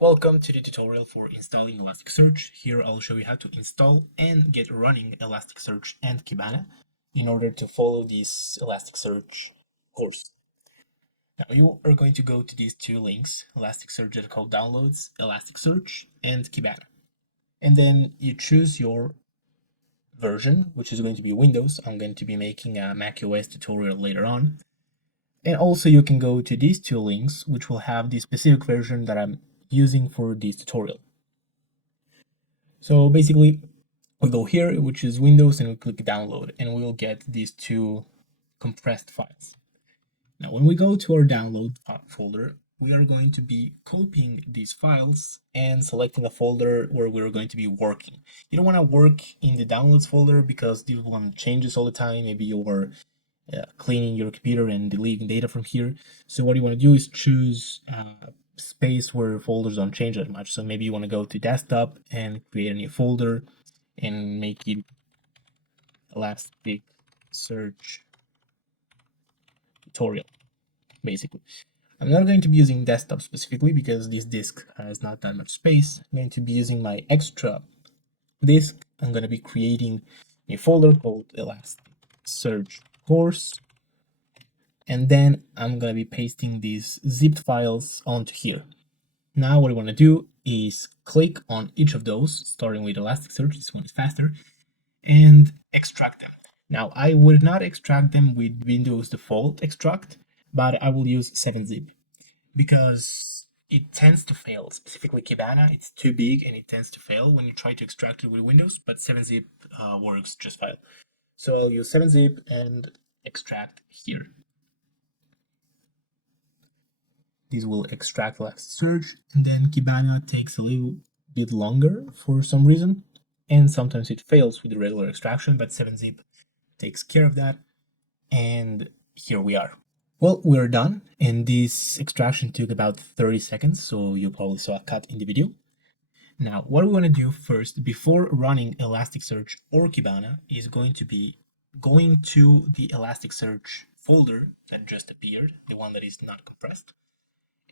Welcome to the tutorial for installing Elasticsearch. Here I'll show you how to install and get running Elasticsearch and Kibana in order to follow this Elasticsearch course. Now you are going to go to these two links, elasticsearch.co downloads, Elasticsearch, and Kibana. And then you choose your version, which is going to be Windows. I'm going to be making a macOS tutorial later on. And also you can go to these two links, which will have the specific version that I'm using for this tutorial. So basically, we go here, which is Windows, and we click download, and we will get these two compressed files. Now, when we go to our download folder, we are going to be copying these files and selecting a folder where we're going to be working. You don't want to work in the downloads folder because this one changes all the time. Maybe you're cleaning your computer and deleting data from here. So what you want to do is choose space where folders don't change that much. So maybe you want to go to desktop and create a new folder and make it Elasticsearch tutorial, basically. I'm not going to be using desktop specifically because this disk has not that much space. I'm going to be using my extra disk. I'm going to be creating a folder called Elasticsearch course. And then I'm going to be pasting these zipped files onto here. Now what I want to do is click on each of those, starting with Elasticsearch, this one is faster, and extract them. Now I would not extract them with Windows default extract, but I will use 7-zip because it tends to fail, specifically Kibana. It's too big and it tends to fail when you try to extract it with Windows, but 7-zip works just fine. So I'll use 7-zip and extract here. These will extract Elasticsearch, and then Kibana takes a little bit longer for some reason, and sometimes it fails with the regular extraction, but 7-zip takes care of that, and here we are. Well, we're done, and this extraction took about 30 seconds, so you probably saw a cut in the video. Now, what we want to do first, before running Elasticsearch or Kibana, is going to be going to the Elasticsearch folder that just appeared, the one that is not compressed,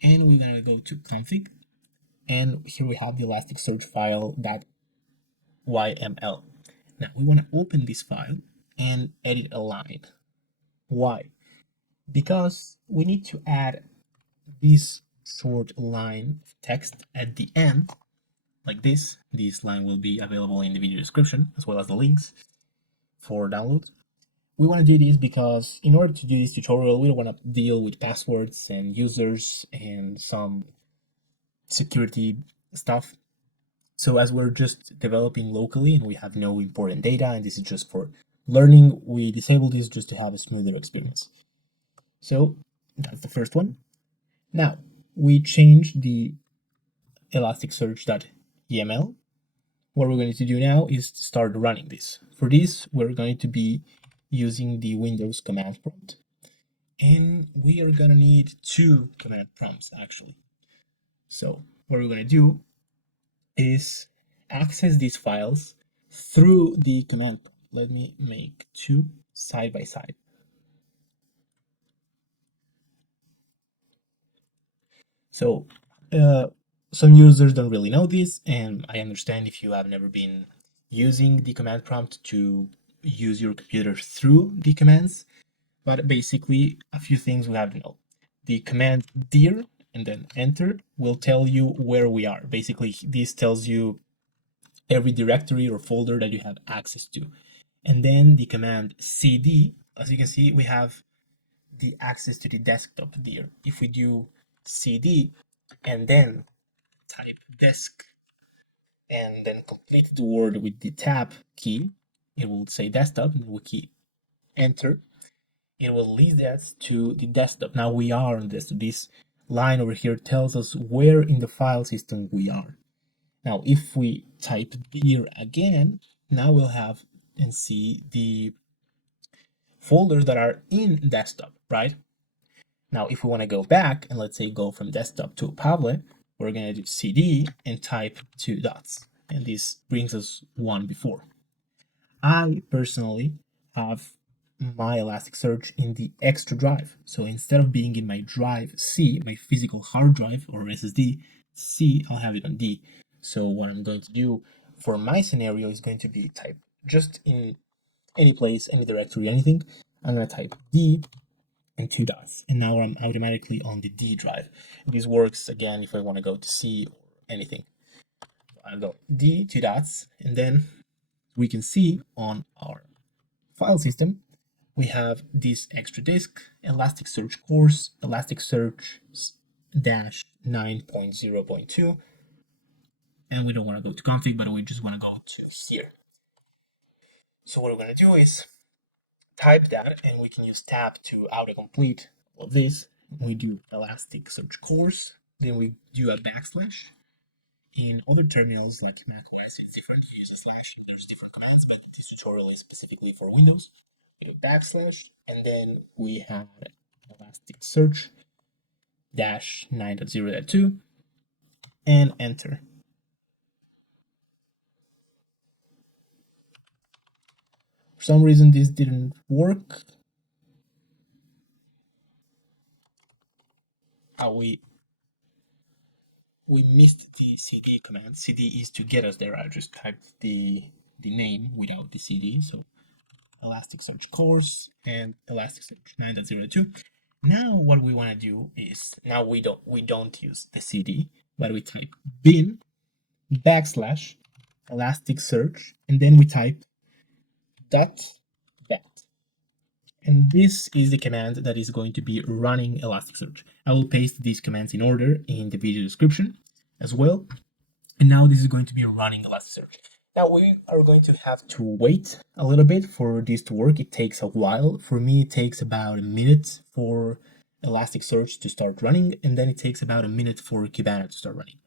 and we're going to go to config, and here we have the Elasticsearch file .yml. Now we want to open this file and edit a line. Why? Because we need to add this short line of text at the end, like this. This line will be available in the video description, as well as the links for download. We want to do this because in order to do this tutorial, we don't want to deal with passwords and users and some security stuff. So as we're just developing locally and we have no important data, and this is just for learning, we disable this just to have a smoother experience. So that's the first one. Now we change the elasticsearch.yml. What we're going to do now is start running this. For this, we're going to be using the Windows command prompt, and we are going to need two command prompts actually. So what we're going to do is access these files through the command prompt. Let me make two side by side. So some users don't really know this, and I understand if you have never been using the command prompt to use your computer through the commands, but basically a few things we have to know. The command dir and then enter will tell you where we are. Basically, this tells you every directory or folder that you have access to. And then the command cd, as you can see, we have the access to the desktop dir. If we do cd and then type desk and then complete the word with the tab key, it will say desktop, and we key enter. It will lead us to the desktop. Now we are on this. This line over here tells us where in the file system we are. Now, if we type dir again, now we'll have and see the folders that are in desktop, right? Now, if we want to go back and let's say go from desktop to Pavle, we're going to do cd and type 2 dots. And this brings us one before. I personally have my Elasticsearch in the extra drive. So instead of being in my drive C, my physical hard drive or SSD C, I'll have it on D. So what I'm going to do for my scenario is going to be type just in any place, any directory, anything. I'm going to type D and 2 dots, and now I'm automatically on the D drive. This works again if I want to go to C or anything. I'll go D 2 dots, and then we can see on our file system we have this extra disk, Elasticsearch course, Elasticsearch dash 9.0.2, and we don't want to go to config, but we just want to go to here. So what we're going to do is type that, and we can use tab to autocomplete all of this. We do Elasticsearch course, then we do a backslash. In other terminals like Mac OS, it's different. You use a slash, there's different commands, but this tutorial is specifically for Windows. We do backslash, and then we have Elasticsearch dash 9.0.2 and enter. For some reason, this didn't work. We missed the cd command. Cd is to get us there. I just typed the name without the cd. So Elasticsearch course and Elasticsearch 9.0.2. Now what we want to do is, now we don't use the cd, but we type bin backslash Elasticsearch, and then we type dot bat. And this is the command that is going to be running Elasticsearch. I will paste these commands in order in the video description as well. And now this is going to be running Elasticsearch. Now we are going to have to wait a little bit for this to work. It takes a while. For me, it takes about a minute for Elasticsearch to start running, and then it takes about a minute for Kibana to start running.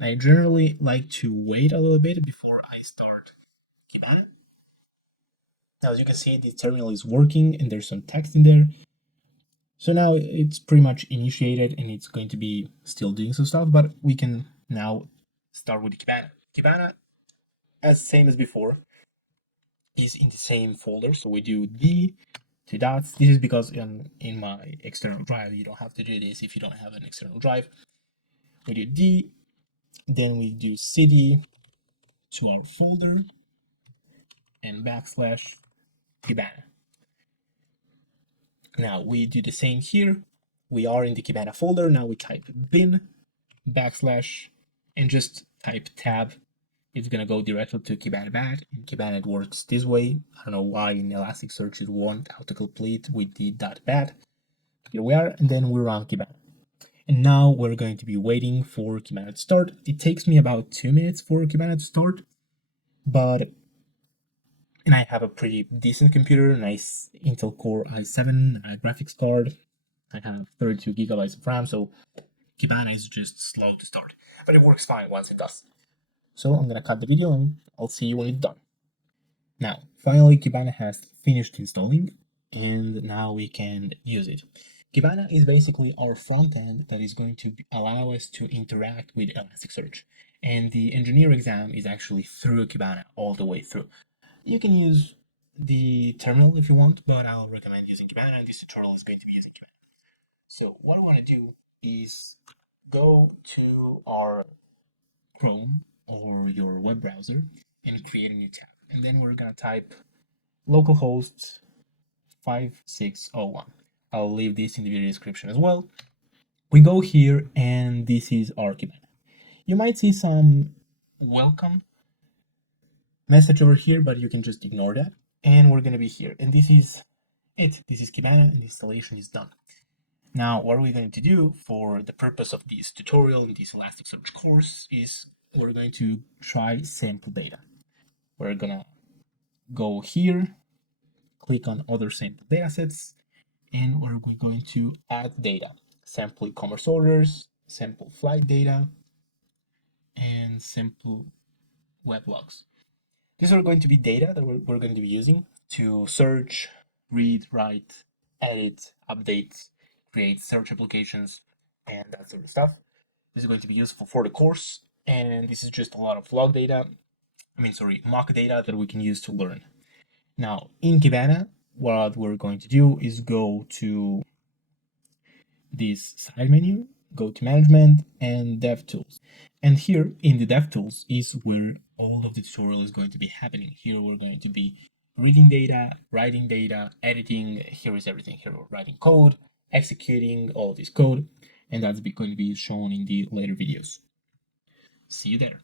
I generally like to wait a little bit before I start Kibana. Now, as you can see, the terminal is working and there's some text in there. So now it's pretty much initiated and it's going to be still doing some stuff, but we can now start with Kibana. Kibana, as same as before, is in the same folder. So we do D 2 dots. This is because in my external drive, you don't have to do this if you don't have an external drive. We do D, then we do cd to our folder and backslash Kibana. Now we do the same here. We are in the Kibana folder. Now we type bin backslash and just type tab. It's gonna go directly to Kibana bat. In Kibana it works this way. I don't know why in Elasticsearch it won't autocomplete with the .bat. Here we are, and then we run Kibana. And now we're going to be waiting for Kibana to start. It takes me about 2 minutes for Kibana to start, and I have a pretty decent computer, nice Intel Core i7 graphics card. I have 32 gigabytes of RAM, so Kibana is just slow to start, but it works fine once it does. So I'm gonna cut the video and I'll see you when it's done. Now, finally, Kibana has finished installing, and now we can use it. Kibana is basically our front end that is going to allow us to interact with Elasticsearch. And the engineer exam is actually through Kibana all the way through. You can use the terminal if you want, but I'll recommend using Kibana, and this tutorial is going to be using Kibana. So what I want to do is go to our Chrome or your web browser and create a new tab. And then we're going to type localhost 5601. I'll leave this in the video description as well. We go here, and this is our Kibana. You might see some welcome message over here, but you can just ignore that. And we're going to be here. And this is it. This is Kibana, and the installation is done. Now, what are we going to do for the purpose of this tutorial in this Elasticsearch course is we're going to try sample data. We're going to go here, click on other sample datasets, and we're going to add data. Sample e-commerce orders, sample flight data, and sample web logs. These are going to be data that we're going to be using to search, read, write, edit, update, create search applications, and that sort of stuff. This is going to be useful for the course, and this is just a lot of mock data that we can use to learn. Now, in Kibana, what we're going to do is go to this side menu, go to management and DevTools. And here in the DevTools is where all of the tutorial is going to be happening. Here we're going to be reading data, writing data, editing. Here is everything. Here we're writing code, executing all this code, and that's going to be shown in the later videos. See you there.